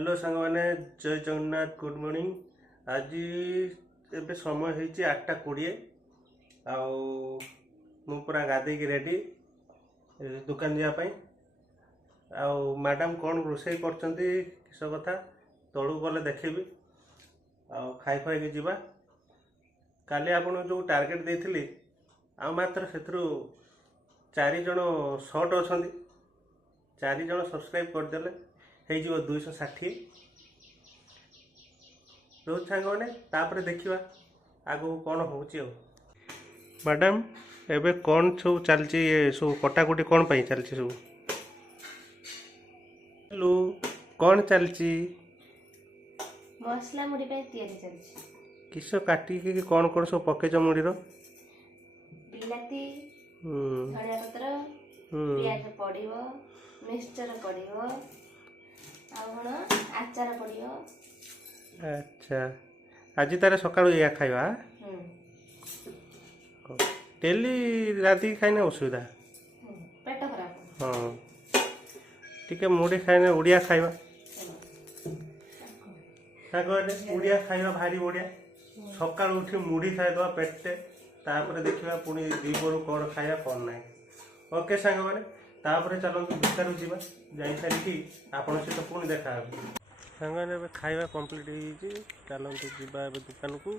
Hello सांग मैंने जय जगन्नाथ गुड मॉर्निंग। आज एबे समय होइछि 8:20 मु पूरा गाधे की रेडी दुकान जापी मैडम कौन रोषे करछंती किस कथा तलू गले देखी खाई खाई जीवा काली आपन जो टार्गेट देथिली आ मात्र से 4 जण शॉर्ट अच्छा 4 जण सब्सक्राइब करदेले हो 260 रोज सांग मैंने तापर देखा आग कौन हो मैडम एबे कौन सब चलती सब कटाकुटी कौन पाई चलती सब हेलो कौन चलती मसला मुड़ी पे तैयारी चलछि किस काटिकी कौन कौन सब पकेज मुड़ी बिलाती धनिया पत्र पियाज पड़िबो मिक्सचर पड़िबो आ आचार पड़िबो। अच्छा आज तार सकाळु या खाइबा डेली राति खाइने असुविधा पेट खराब हाँ टिके मुड़ी खाइने उड़िया खाइबा उड़िया खाइबा भारी बढ़िया सकाळु उठी मुड़ी खाइदवा पेटे तापर देखिबा पुणी दीपरू कौन खाइबा कौन ना ओके सांग मैंने तापर चलतु दुकान जीवा जाई सारी आपण सहित पुणी देखा सांग मैंने खाइबा कंप्लीट हो चलतु जीवा दुकान को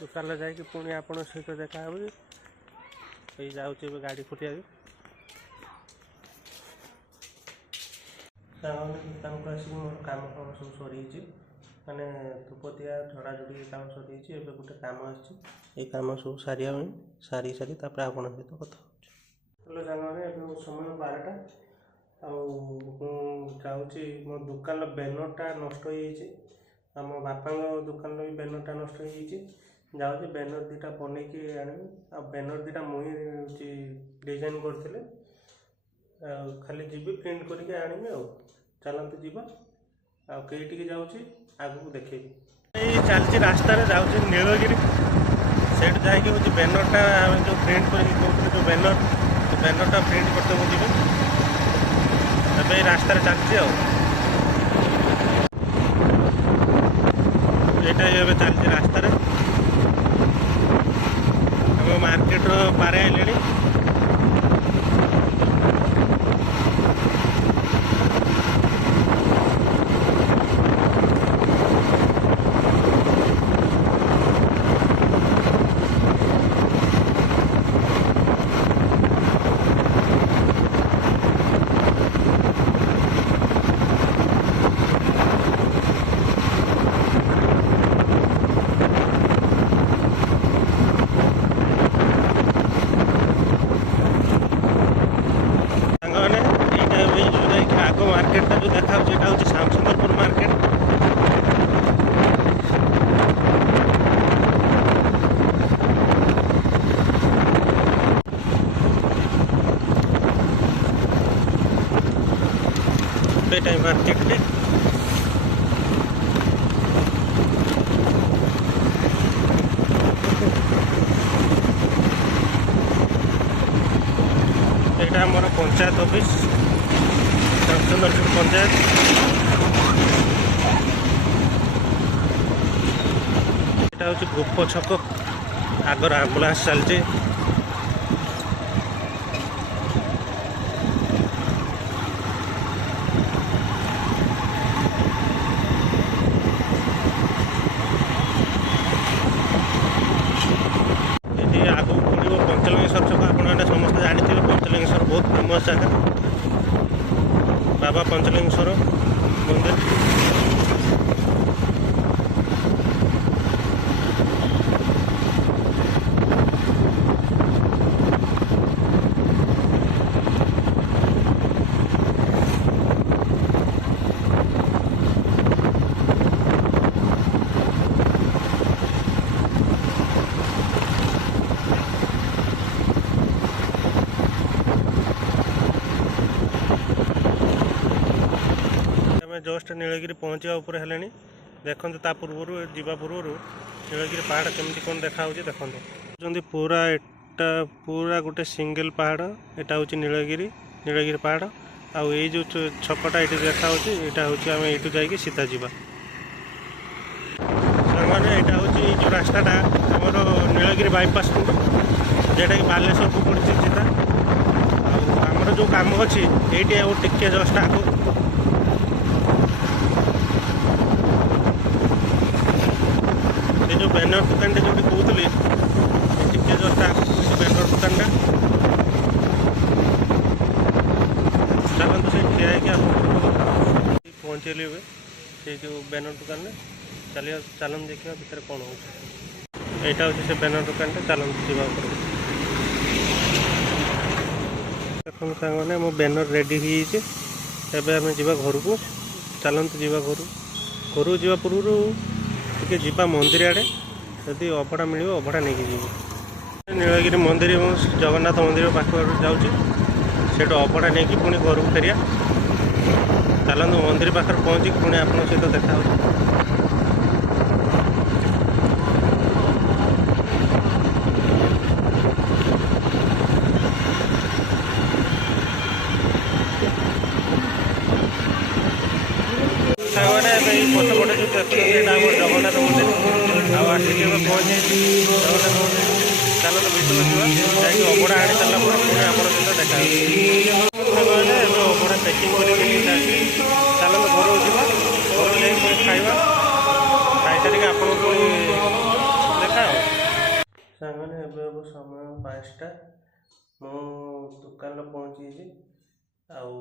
दुकान जाकि पुणी आपण सहित देखा जाऊँ गाड़ी फुटिया दुकान को आसिक मोर कम कम सब सरी माने धूप दिया झड़ाझुड़ी काम सरी एवं गोटे कम आम सब सारिया सारी सारी आपण सहित कथा हेलो सांग मैंने समय 12टा आउची मो दुकान बैनरटा नष्ट हो मो बापा दुकान भी बैनरटा नष्ट हो जाऊँगी बैनर दीटा बनईकी आनी आ बैनर दीटा मुई डिजाइन करते खाली जीवी प्रिंट करके आनी चलतु जीवा आईटी जाऊँगी आगू देखे चलती रास्तार जाऊँगी नीलगिरी सेठ जाकि हूँ बैनरटा जो प्रिंट कर जो बैनरटा प्रिंट करते मुझे तब रास्तार चलती ये चलती रास्तार मार्केट पारे आइले मार्केट जो देखा हूँ श्यामसुंदरपुर मार्केट टाइम मार्केट में यहाँ मोर पंचायत ऑफिस श्यामसुंदरपुर पंचायत यहाँ हूँ गोप छक आगर आम्बुलांस चलती आगू पड़ो पंचलिंगेश्वर छक आपने समस्त जानते पंचलिंगेश्वर बहुत फेमस जगह बाबा पंचलिंगेश्वर मंदिर जस्ट नीलगिरी पहुँचा उपर है देखते ता पूर्वर जावा पूर्वर नीलगिरी पहाड़ केमती कौन देखा देखते पूरा एटा पूरा गोटे सिंगल पहाड़ एटा हूँ नीलगिरी पहाड़ आउ ये जो छकटा ये देखा यहाँ हूँ आम यू जा सीधा जावा मैंने यहाँ हूँ जो रास्ताटा आमर नीलगिरी बाईपास जोटा कि बालेश्वर को पड़ी सीधा आमर जो कम अच्छी ये टिके जस्ट आगे जो बैनर दुकान जो कहते टिके जस्ट आगे बैनर दुकान चलते से ठिया पहुँचेली हुए से जो बैनर दुकान में चलिए चलन देखा भितर कौन हो यहाँ हूँ से बैनर दुकान चलते जावा देखो सांग मैंने मो बैनर रेडी होबे आम जा घर को चलते जावा घर जावा पूर्व टे जा मंदिर आड़े जदि अभड़ा मिल अभड़ा नहीं जी नीलगिरी मंदिर और जगन्नाथ मंदिर पाखर जाऊँगी से अभड़ा नहीं पुणी घर को फेरिया चलते मंदिर पाखे पहुँचिक पुणी आप सहित देखा पछपटे जो देखते जगन्नाथ मंदिर आसिक पहुँचे जगन्नाथ मंदिर चलते भितर जा अभड़ा आनी सारा पुणी आप सहित देखा अभड़ा पैकिंग कर चलते घर जावा घर जा खाଇବା खाई सारिक आप देखा सामने अब समय 5टा मो दुकान पहुँची आउ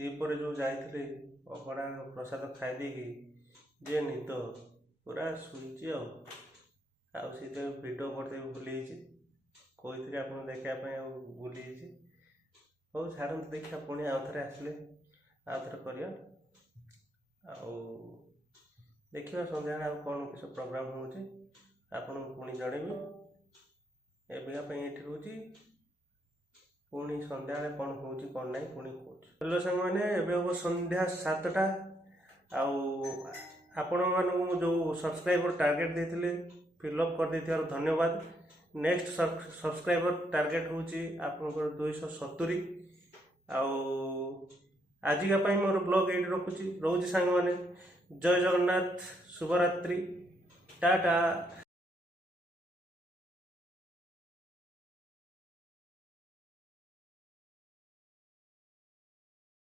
दीपर जो जाइए अभड़ा प्रसाद खाई जे निद पूरा शुई आते भिडियो करदे भूली कही आप देखापी भूली हो छाड़ू देखा पुणी आउ थे आसले आउ थे कर देखा सन्ध्या आउ कौन किस प्रोग्राम होपन पुणी जनइबी एबिका ये रोचे पुणी सन्ध्या कौन हो कौन ना पुणी कौन हेलो सांग मैंने एवं हम संध्या 7टा आपण मानू जो सब्सक्राइबर टार्गेट देते फिलअप कर देथिबार धन्यवाद नेक्स्ट सब्सक्राइबर टार्गेट होची आपनकर 270 आजिका पाई मोर ब्लॉग ये रखुची रोजी सांग मैंने जय जगन्नाथ शुभरात्रि टाटा।